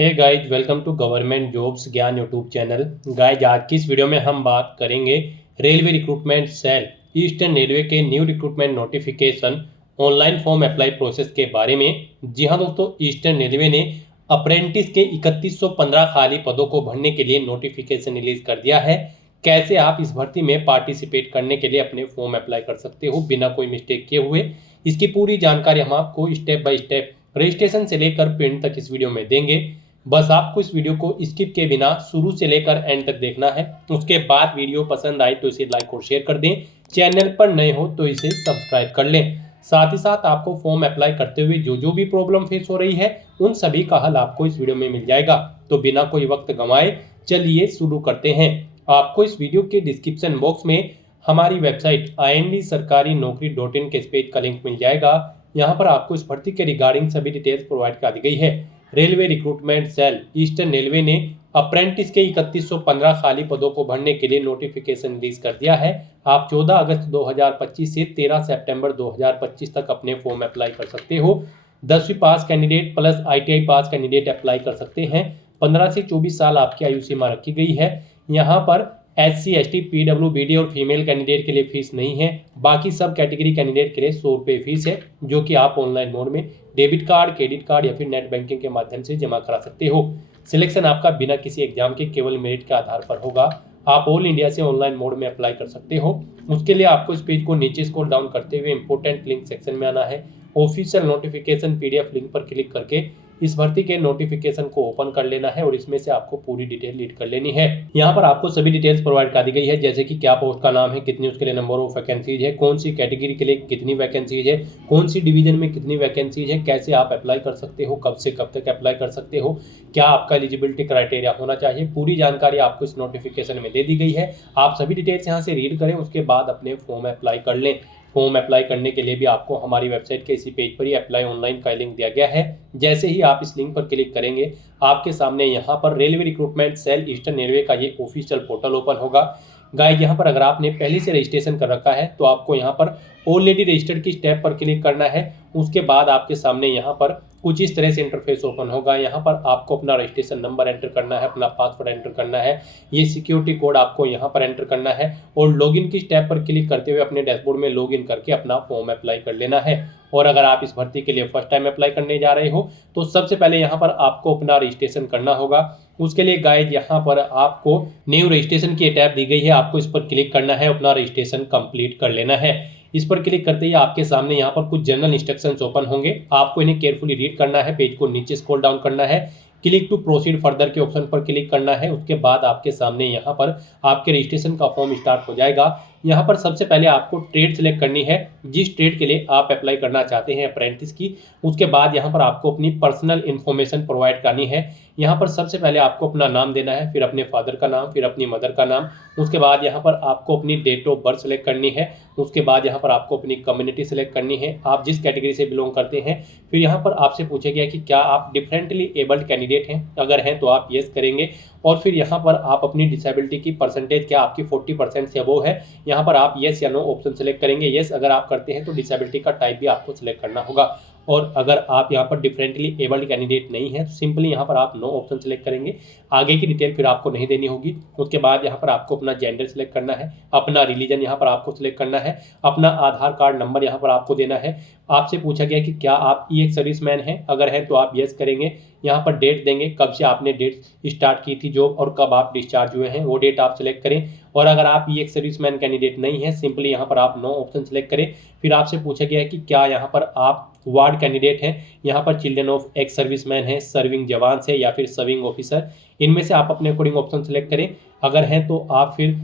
Hey guys, welcome to government jobs Gyan YouTube channel. Guys, आज की इस वीडियो में हम बात करेंगे railway recruitment cell eastern railway के new recruitment notification online form apply process के बारे में। जी हाँ दोस्तों, ईस्टर्न रेलवे ने अप्रेंटिस के 3115 खाली पदों को भरने के लिए नोटिफिकेशन रिलीज कर दिया है। कैसे आप इस भर्ती में पार्टिसिपेट करने के लिए अपने फॉर्म अप्लाई कर सकते हो बिना कोई मिस्टेक किए हुए, इसकी पूरी जानकारी हम आपको स्टेप बाय स्टेप रजिस्ट्रेशन से लेकर प्रिंट तक इस वीडियो में देंगे। बस आपको इस वीडियो को स्किप के बिना शुरू से लेकर एंड तक देखना है। उसके बाद वीडियो पसंद आए तो इसे लाइक और शेयर कर दें। चैनल पर नए हो तो इसे सब्सक्राइब कर लें। साथ ही साथ आपको फॉर्म अप्लाई करते हुए जो भी प्रॉब्लम फेस हो रही है उन सभी का हल आपको इस वीडियो में मिल जाएगा। तो बिना कोई वक्त गंवाए चलिए शुरू करते हैं। आपको इस वीडियो के डिस्क्रिप्शन बॉक्स में हमारी वेबसाइट ind-sarkari-naukri.in के इस पेज का लिंक मिल जाएगा। यहाँ पर आपको इस भर्ती के रिगार्डिंग सभी डिटेल्स प्रोवाइड कर दी गई है। Railway recruitment cell eastern railway ने अप्रेंटिस के 3115 खाली पदों को भरने के लिए नोटिफिकेशन रिलीज कर दिया है। आप 14 अगस्त 2025 से 13 सितंबर 2025 तक अपने फॉर्म अप्लाई कर सकते हो। 10वीं पास कैंडिडेट प्लस ITI पास कैंडिडेट अप्लाई कर सकते हैं। 15 से 24 साल आपकी आयु सीमा रखी गई है। यहाँ पर SC, ST, PWBD और फीमेल कैंडिडेट के लिए फीस नहीं है। बाकी सब कैटेगरी कैंडिडेट के लिए 100 रुपये फीस है, जो कि आप ऑनलाइन मोड में डेबिट कार्ड, क्रेडिट कार्ड या फिर नेट बैंकिंग के माध्यम से जमा करा सकते हो। सिलेक्शन आपका बिना किसी एग्जाम के केवल मेरिट के आधार पर होगा। आप ऑल इंडिया से ऑनलाइन मोड में अप्लाई कर सकते हो। उसके लिए आपको इस पेज को नीचे स्क्रॉल डाउन करते हुए इंपोर्टेंट लिंक सेक्शन में आना है। ऑफिशियल नोटिफिकेशन PDF लिंक पर क्लिक करके इस भर्ती के नोटिफिकेशन को ओपन कर लेना है और इसमें से आपको पूरी डिटेल रीड कर लेनी है। यहाँ पर आपको सभी डिटेल्स प्रोवाइड कर दी गई है, जैसे कि क्या पोस्ट का नाम है, कितनी उसके लिए नंबर ऑफ वैकेंसीज है, कौन सी कैटेगरी के लिए कितनी वैकेंसीज है, कौन सी डिवीजन में कितनी वैकेंसीज है, कैसे आप अप्लाई कर सकते हो, कब से कब तक अप्लाई कर सकते हो, क्या आपका एलिजिबिलिटी क्राइटेरिया होना चाहिए। पूरी जानकारी आपको इस नोटिफिकेशन में दे दी गई है। आप सभी डिटेल्स यहाँ से रीड करें, उसके बाद अपने फॉर्म अप्लाई कर लें। फॉर्म अप्लाई करने के लिए भी आपको हमारी वेबसाइट के इसी पेज पर ही अप्लाई ऑनलाइन का लिंक दिया गया है। जैसे ही आप इस लिंक पर क्लिक करेंगे, आपके सामने यहाँ पर railway recruitment cell eastern railway का ये ऑफिशियल पोर्टल ओपन होगा। गाइस, यहाँ पर अगर आपने पहले से रजिस्ट्रेशन कर रखा है तो आपको यहाँ पर ऑलरेडी रजिस्टर्ड की स्टेप पर क्लिक करना है। उसके बाद आपके सामने यहाँ पर कुछ इस तरह से इंटरफेस ओपन होगा। यहाँ पर आपको अपना रजिस्ट्रेशन नंबर एंटर करना है, अपना पासवर्ड एंटर करना है, ये सिक्योरिटी कोड आपको यहाँ पर एंटर करना है और लॉगिन की स्टेप पर क्लिक करते हुए अपने डैशबोर्ड में लॉगिन करके अपना फॉर्म अप्लाई कर लेना है। और अगर आप इस भर्ती के लिए फर्स्ट टाइम अप्लाई करने जा रहे हो तो सबसे पहले यहाँ पर आपको अपना रजिस्ट्रेशन करना होगा। उसके लिए गाइड यहाँ पर आपको न्यू रजिस्ट्रेशन की टैब दी गई है, आपको इस पर क्लिक करना है, अपना रजिस्ट्रेशन कंप्लीट कर लेना है। इस पर क्लिक करते ही आपके सामने यहाँ पर कुछ जनरल इंस्ट्रक्शंस ओपन होंगे। आपको इन्हें केयरफुली रीड करना है, पेज को नीचे स्क्रॉल डाउन करना है, क्लिक टू प्रोसीड फर्दर के ऑप्शन पर क्लिक करना है। उसके बाद आपके सामने यहाँ पर आपके रजिस्ट्रेशन का फॉर्म स्टार्ट हो जाएगा। यहाँ पर सबसे पहले आपको ट्रेड सेलेक्ट करनी है, जिस ट्रेड के लिए आप अप्लाई करना चाहते हैं अप्रेंटिस की। उसके बाद यहाँ पर आपको अपनी पर्सनल इन्फॉर्मेशन प्रोवाइड करनी है। यहाँ पर सबसे पहले आपको अपना नाम देना है, फिर अपने फादर का नाम, फिर अपनी मदर का नाम। उसके बाद यहाँ पर आपको अपनी डेट ऑफ बर्थ सेलेक्ट करनी है। उसके बाद यहाँ पर आपको अपनी कम्युनिटी सेलेक्ट करनी है, आप जिस कैटेगरी से बिलोंग करते हैं। फिर यहाँ पर आपसे पूछा गया कि क्या आप डिफरेंटली एबल्ड कैंडिडेट हैं, अगर हैं तो आप येस करेंगे। और फिर यहाँ पर आप अपनी डिसेबिलिटी की परसेंटेज क्या आपकी 40% से अबोव है, यहाँ पर आप येस या नो ऑप्शन सेलेक्ट करेंगे। येस अगर आप करते हैं तो डिसेबिलिटी का टाइप भी आपको सिलेक्ट करना होगा। और अगर आप यहाँ पर डिफरेंटली एबल्ड कैंडिडेट नहीं है तो सिंपली यहाँ पर आप नो ऑप्शन सेलेक्ट करेंगे। आगे की डिटेल फिर आपको नहीं देनी होगी। उसके बाद यहाँ पर आपको अपना जेंडर सेलेक्ट करना है, अपना रिलीजन यहाँ पर आपको सिलेक्ट करना है, अपना आधार कार्ड नंबर यहाँ पर आपको देना है। आपसे पूछा गया कि क्या आप एक सर्विसमैन हैं, अगर हैं तो आप येस करेंगे। यहाँ पर डेट देंगे, कब से आपने डेट स्टार्ट की थी जॉब और कब आप डिस्चार्ज हुए हैं, वो डेट आप सिलेक्ट करें। और अगर आप ये एक सर्विसमैन कैंडिडेट नहीं है, सिंपली यहाँ पर आप नो ऑप्शन सेलेक्ट करें। फिर आपसे पूछा गया है कि क्या यहाँ पर आप वार्ड कैंडिडेट हैं, यहाँ पर चिल्ड्रन ऑफ एक्स सर्विसमैन है, सर्विंग जवान से या फिर सर्विंग ऑफिसर, इनमें से आप अपने अकॉर्डिंग ऑप्शन सेलेक्ट करें। अगर हैं तो आप फिर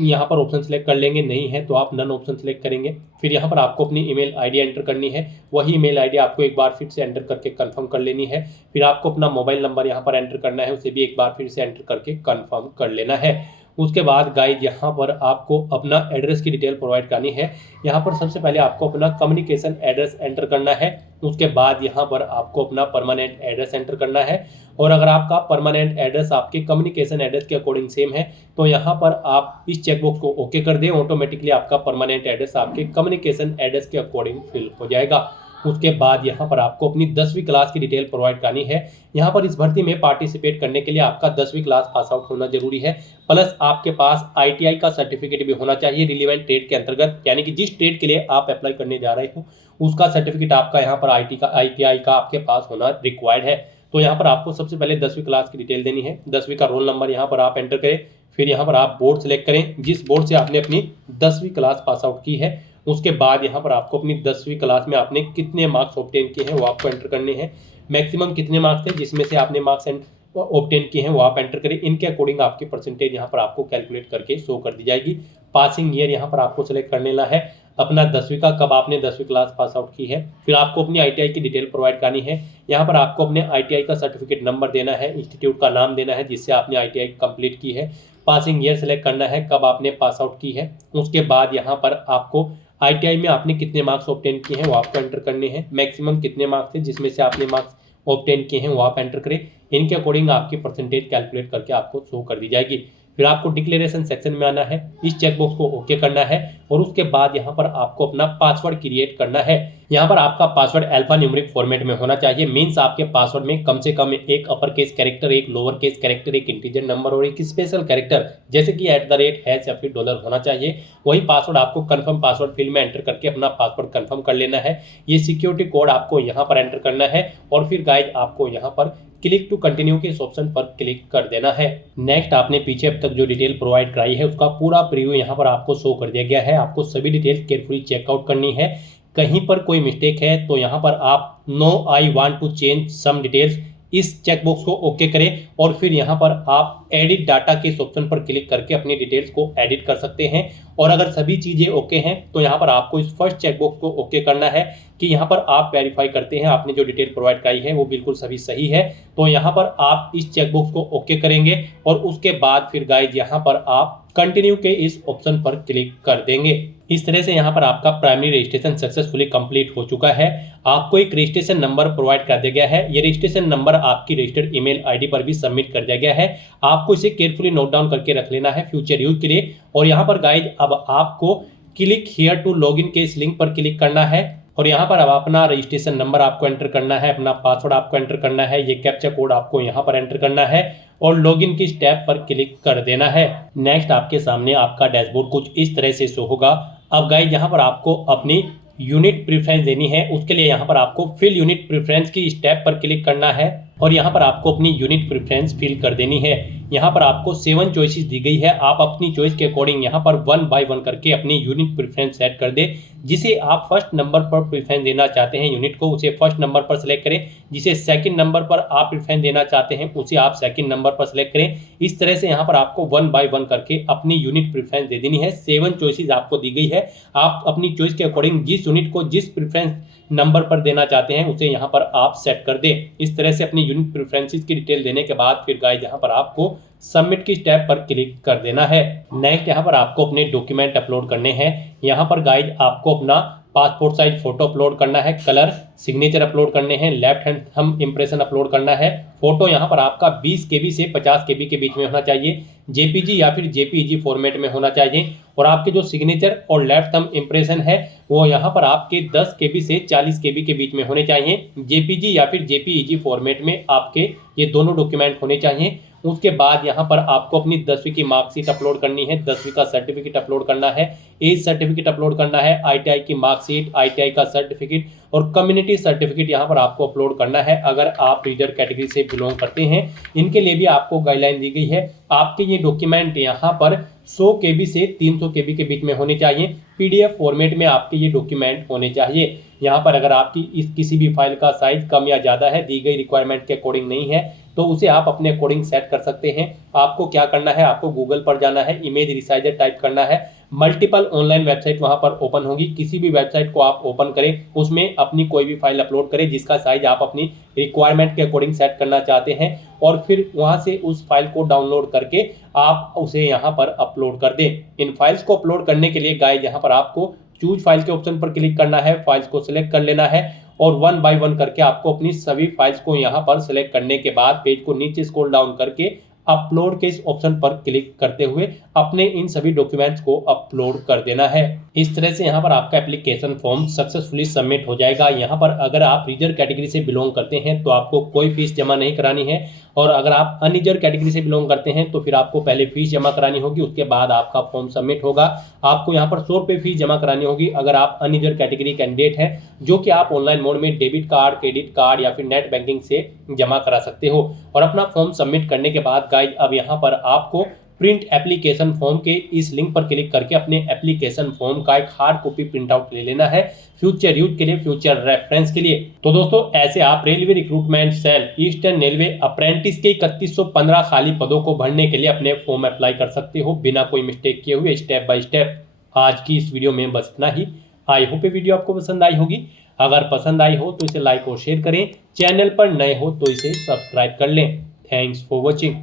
यहाँ पर ऑप्शन सेलेक्ट कर लेंगे, नहीं है तो आप नन ऑप्शन सेलेक्ट करेंगे। फिर यहाँ पर आपको अपनी ईमेल आईडी एंटर करनी है, वही ईमेल आईडी आपको एक बार फिर से एंटर करके कंफर्म कर लेनी है। फिर आपको अपना मोबाइल नंबर यहाँ पर एंटर करना है, उसे भी एक बार फिर से एंटर करके कंफर्म कर लेना है। उसके बाद गाइड यहाँ पर आपको अपना एड्रेस की डिटेल प्रोवाइड करनी है। यहाँ पर सबसे पहले आपको अपना कम्युनिकेशन एड्रेस एंटर करना है। उसके बाद यहाँ पर आपको अपना परमानेंट एड्रेस एंटर करना है। और अगर आपका परमानेंट एड्रेस आपके कम्युनिकेशन एड्रेस के अकॉर्डिंग सेम है तो यहाँ पर आप इस चेकबॉक्स को ओके कर दें, ऑटोमेटिकली आपका परमानेंट एड्रेस आपके कम्युनिकेशन एड्रेस के अकॉर्डिंग फिल हो जाएगा। उसके बाद यहाँ पर आपको अपनी 10वीं क्लास की डिटेल प्रोवाइड करनी है। यहाँ पर इस भर्ती में पार्टिसिपेट करने के लिए आपका 10वीं क्लास पास आउट होना जरूरी है, प्लस आपके पास ITI का सर्टिफिकेट भी होना चाहिए रिलीवेंट ट्रेड के अंतर्गत, यानी कि जिस ट्रेड के लिए आप अप्लाई करने जा रहे हो उसका सर्टिफिकेट आपका यहाँ पर ITI का आपके पास होना रिक्वायर्ड है। तो यहाँ पर आपको सबसे पहले 10वीं क्लास की डिटेल देनी है, 10वीं का रोल नंबर यहाँ पर आप एंटर करें, फिर यहाँ पर आप बोर्ड सेलेक्ट करें जिस बोर्ड से आपने अपनी 10वीं क्लास पास आउट की है। उसके बाद यहाँ पर आपको अपनी 10वीं क्लास में आपने कितने मार्क्स ऑब्टेन किए हैं वो आपको एंटर करने हैं, मैक्सिमम कितने मार्क्स थे जिसमें से आपने मार्क्स ऑब्टेन किए हैं वो आप एंटर करें। इनके अकॉर्डिंग आपकी परसेंटेज यहाँ पर आपको कैलकुलेट करके शो कर दी जाएगी। पासिंग ईयर यहाँ पर आपको सेलेक्ट कर लेना है, अपना 10वीं का कब आपने 10वीं क्लास पास आउट की है, फिर आपको अपनी ITI की डिटेल प्रोवाइड करनी है। यहाँ पर आपको अपने ITI का सर्टिफिकेट नंबर देना है, इंस्टीट्यूट का नाम देना है जिससे आपने ITI कंप्लीट की है, पासिंग ईयर सेलेक्ट करना है कब आपने पास आउट की है। उसके बाद यहाँ पर आपको ITI में आपने कितने मार्क्स ऑब्टेन किए हैं वो आपको एंटर करने हैं, मैक्सिमम कितने मार्क्स थे जिसमें से आपने मार्क्स ऑब्टेन किए हैं वो आप एंटर करें। इनके अकॉर्डिंग आपकी परसेंटेज कैलकुलेट करके आपको शो कर दी जाएगी। फिर आपको डिक्लेरेशन सेक्शन में आना है, इस चेकबॉक्स को ओके करना है और उसके बाद यहाँ पर आपको अपना पासवर्ड क्रिएट करना है। यहाँ पर आपका पासवर्ड अल्फा न्यूमेरिक फॉर्मेट में होना चाहिए, मींस आपके पासवर्ड में कम से कम एक अपर केस कैरेक्टर, एक लोअर केस कैरेक्टर, एक इंटीजर नंबर और एक स्पेशल कैरेक्टर जैसे कि @ या फिर डॉलर होना चाहिए। वही पासवर्ड आपको कंफर्म पासवर्ड फील्ड में एंटर करके अपना पासवर्ड कंफर्म कर लेना है। ये सिक्योरिटी कोड आपको यहाँ पर एंटर करना है और फिर गाइज आपको यहाँ पर क्लिक टू कंटिन्यू के इस ऑप्शन पर क्लिक कर देना है। नेक्स्ट आपने पीछे अब तक जो डिटेल प्रोवाइड कराई है उसका पूरा प्रीव्यू यहाँ पर आपको शो कर दिया गया है। आपको सभी डिटेल केयरफुली चेकआउट करनी है, कहीं पर कोई मिस्टेक है तो यहाँ पर आप no I want to change some details इस चेकबॉक्स को ओके करें और फिर यहाँ पर आप एडिट डाटा के इस ऑप्शन पर क्लिक करके अपनी डिटेल्स को एडिट कर सकते हैं। और अगर सभी चीज़ें ओके हैं तो यहाँ पर आपको इस फर्स्ट चेकबॉक्स को ओके करना है कि यहाँ पर आप वेरीफाई करते हैं आपने जो डिटेल प्रोवाइड कराई है वो बिल्कुल सभी सही है। तो यहाँ पर आप इस चेकबॉक्स को ओके करेंगे और उसके बाद फिर गाइज यहाँ पर आप कंटिन्यू के इस ऑप्शन पर क्लिक कर देंगे। इस तरह से यहाँ पर आपका प्राइमरी रजिस्ट्रेशन सक्सेसफुली कंप्लीट हो चुका है। आपको एक रजिस्ट्रेशन नंबर प्रोवाइड कर दिया गया है, ये रजिस्ट्रेशन नंबर आपकी रजिस्टर्ड ईमेल आईडी पर भी सबमिट कर दिया गया है। आपको इसे केयरफुली नोट डाउन करके रख लेना है फ्यूचर यूज के लिए। और यहाँ पर गाइज अब आपको क्लिक हियर टू लॉगिन के इस लिंक पर क्लिक करना है और यहाँ पर अब अपना रजिस्ट्रेशन नंबर आपको एंटर करना है, अपना पासवर्ड आपको एंटर करना है, ये कैप्चा कोड आपको यहाँ पर एंटर करना है और लॉगिन की स्टेप पर क्लिक कर देना है। नेक्स्ट आपके सामने आपका डैशबोर्ड कुछ इस तरह से शो होगा। अब गाइज यहाँ पर आपको अपनी यूनिट प्रेफरेंस देनी है, उसके लिए यहाँ पर आपको फिल यूनिट प्रेफरेंस की स्टेप पर क्लिक करना है और यहाँ पर आपको अपनी यूनिट प्रेफरेंस फिल कर देनी है। यहाँ पर आपको 7 चॉइसेस दी गई है, आप अपनी चॉइस के अकॉर्डिंग यहाँ पर 1 बाय 1 करके अपनी यूनिट प्रेफरेंस सेट कर दे। जिसे आप फर्स्ट नंबर पर प्रेफरेंस देना चाहते हैं यूनिट को उसे फर्स्ट नंबर पर सेलेक्ट करें, जिसे सेकंड नंबर पर आप प्रेफरेंस देना चाहते हैं उसे आप सेकंड नंबर पर सेलेक्ट करें। इस तरह से यहाँ पर आपको 1 बाय 1 करके अपनी यूनिट प्रेफरेंस दे देनी है। 7 चॉइसेस आपको दी गई है, आप अपनी चॉइस के अकॉर्डिंग जिस यूनिट को जिस प्रेफरेंस नंबर पर देना चाहते हैं उसे यहाँ पर आप सेट कर दें। इस तरह से अपनी यूनिट प्रेफरेंसेस की डिटेल देने के बाद फिर गाइस यहाँ पर आपको सबमिट की स्टेप पर क्लिक कर देना है। नेक्स्ट यहाँ पर आपको अपने डॉक्यूमेंट अपलोड करने हैं। यहाँ पर गाइस आपको अपना पासपोर्ट साइज फोटो अपलोड करना है, कलर सिग्नेचर अपलोड करने हैं, left hand thumb impression upload करना है। फोटो यहाँ पर आपका 20 KB से 50 KB के बीच में होना चाहिए, JPG या फिर JPEG फॉर्मेट में होना चाहिए। और आपके जो सिग्नेचर और लेफ्ट थंब इंप्रेशन है वो यहाँ पर आपके 10 KB से 40 KB के बीच में होने चाहिए। JPG या फिर JPEG फॉर्मेट में आपके ये दोनों डॉक्यूमेंट होने चाहिए। उसके बाद यहाँ पर आपको अपनी 10वीं की मार्कशीट अपलोड करनी है, 10वीं का सर्टिफिकेट अपलोड करना है, एज सर्टिफिकेट अपलोड करना है, ITI की मार्कशीट, ITI का सर्टिफिकेट और कम्युनिटी सर्टिफिकेट यहाँ पर आपको अपलोड करना है अगर आप रिजर्व कैटेगरी से बिलोंग करते हैं। इनके लिए भी आपको गाइडलाइन दी गई है। आपके ये डॉक्यूमेंट यहाँ पर 100 KB से 300 KB के बीच में होने चाहिए। PDF फॉर्मेट में आपके ये डॉक्यूमेंट होने चाहिए। यहाँ पर अगर आपकी इस किसी भी फाइल का साइज कम या ज़्यादा है, दी गई रिक्वायरमेंट के अकॉर्डिंग नहीं है, तो उसे आप अपने अकॉर्डिंग सेट कर सकते हैं। आपको क्या करना है, आपको गूगल पर जाना है, इमेज रिसाइजर टाइप करना है, मल्टीपल ऑनलाइन वेबसाइट वहां पर ओपन होगी। किसी भी वेबसाइट को आप ओपन करें, उसमें अपनी कोई भी फाइल अपलोड करें जिसका साइज आप अपनी रिक्वायरमेंट के अकॉर्डिंग सेट करना चाहते हैं और फिर वहां से उस फाइल को डाउनलोड करके आप उसे यहाँ पर अपलोड कर दें। इन फाइल्स को अपलोड करने के लिए गाइस यहाँ पर आपको चूज फाइल के ऑप्शन पर क्लिक करना है, फाइल्स को सिलेक्ट कर लेना है और 1 बाय 1 करके आपको अपनी सभी फाइल्स को यहाँ पर सिलेक्ट करने के बाद पेज को नीचे स्क्रॉल डाउन करके अपलोड के इस ऑप्शन पर क्लिक करते हुए अपने इन सभी डॉक्यूमेंट्स को अपलोड कर देना है। इस तरह से यहाँ पर आपका एप्लीकेशन फॉर्म सक्सेसफुली सबमिट हो जाएगा। यहाँ पर अगर आप रिजर्व कैटेगरी से बिलोंग करते हैं तो आपको कोई फीस जमा नहीं करानी है, और अगर आप अनरिजर्व कैटेगरी से बिलोंग करते हैं तो फिर आपको पहले फीस जमा करानी होगी, उसके बाद आपका फॉर्म सबमिट होगा। आपको यहाँ पर 100 रुपये फीस जमा करानी होगी अगर आप अनरिजर्व कैटेगरी कैंडिडेट हैं, जो कि आप ऑनलाइन मोड में डेबिट कार्ड, क्रेडिट कार्ड या फिर नेट बैंकिंग से जमा करा सकते हो। और अपना फॉर्म सबमिट करने के बाद गाइज अब यहाँ पर आपको प्रिंट एप्लीकेशन फॉर्म के इस लिंक पर क्लिक करके अपने एप्लीकेशन फॉर्म का एक हार्ड कॉपी प्रिंट आउट ले लेना है, फ्यूचर यूज के लिए, फ्यूचर रेफरेंस के लिए। तो दोस्तों ऐसे आप railway recruitment cell eastern railway apprentice के 3115 खाली पदों को भरने के लिए अपने फॉर्म अप्लाई कर सकते हो बिना कोई मिस्टेक किए हुए, स्टेप बाय स्टेप। आज की इस वीडियो में बस इतना ही। आई होप ये वीडियो आपको पसंद आई होगी। अगर पसंद आई हो तो इसे लाइक और शेयर करें, चैनल पर नए हो तो इसे सब्सक्राइब कर लें। Thanks for watching.